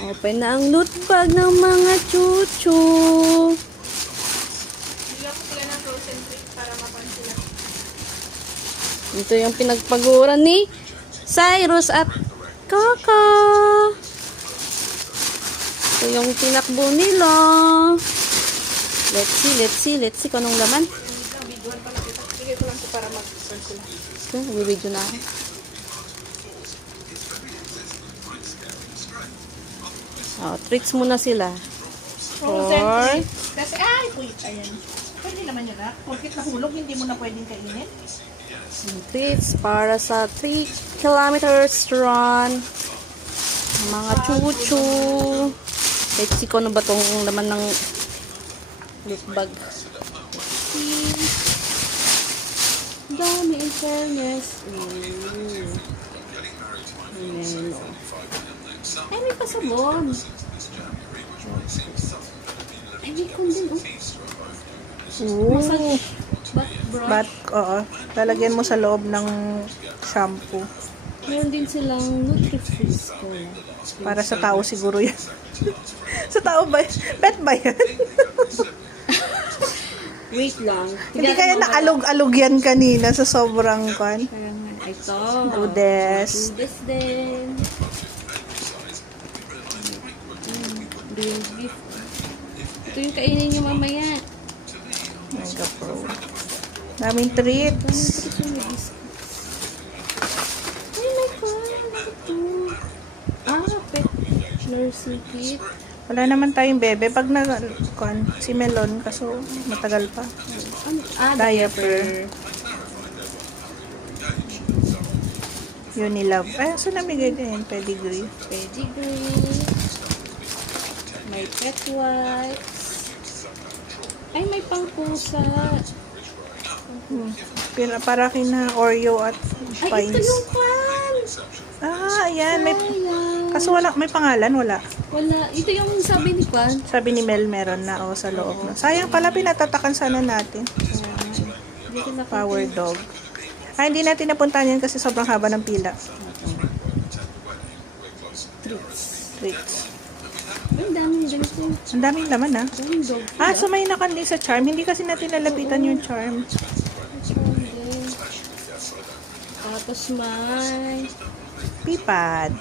Open na ang loot bag ng mga chuchu. Bigyan ko sila ng frozen treat para mapansin sila. Ito yung pinagpaguran ni Cyrus at Kaka. Ito yung tinakbo nila. Let's see kung anong laman. Videoan pala kita. Bigay ko lang ito para mag-search sila. Ito, nag-video na ako. Oh, treats muna sila. Frozen Or, treat. Kasi, wait, ayan. Pwede naman yun ha. Porkit nahulog, hindi mo na pwedeng kainin. treats para sa 3 kilometers run. Mga chuchu. Let's see kung ano ba itong laman ng loot bag. Dami in fairness. Ayan, oh. Ay, may pasabon. Ay, may kondin, oh. Ooh. Brush. But, oo. Lalagyan mo sa loob ng shampoo. Meron din silang Nutri-Freeze ko. Para sa tao siguro yan. Sa tao ba? Pet ba yan? Wait lang. Hindi kaya naalog-alog yan kanina sa sobrang kwan. Ito. Dudes. Dudes din. Green beef. Ito yung kainin nyo mamaya. Mega Pro. Daming treats. Ay, my God. Ito. Pet nursing kit. Wala naman tayong bebe. Pag kwan, si Melon, kaso matagal pa. Diaper. Unilove. Ay, so namigay din. Pedigree. Pedigree. May pet wipes. Ay, may pangpusa. Para kina Oreo at Ay, ito Pines. yung pan. Ayan. Sayang. Kaso may pangalan. Wala. Wala. Ito yung sabi ni Kwan. Sabi ni Mel, meron na sa loob. Na. Sayang pala, pinatatakan sana natin. Hindi ko nakita. Power Dog. Hindi natin napuntahan yan kasi sobrang haba ng pila. Treats. Ay, daming ganito. Ang daming laman, ha? Daming dog. So may nakandi sa charm. Hindi kasi natin nalapitan yung charm. Tapos may... Pipad.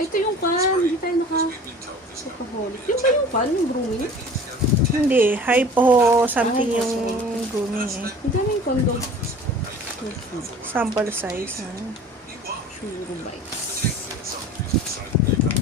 Ito yung Kwan. Hindi tayo Shopaholic. Yung ba yung Kwan? Yung grooming? Hindi. Hypo something yung grooming eh. Ang daming condom. Sample size. Churro bites.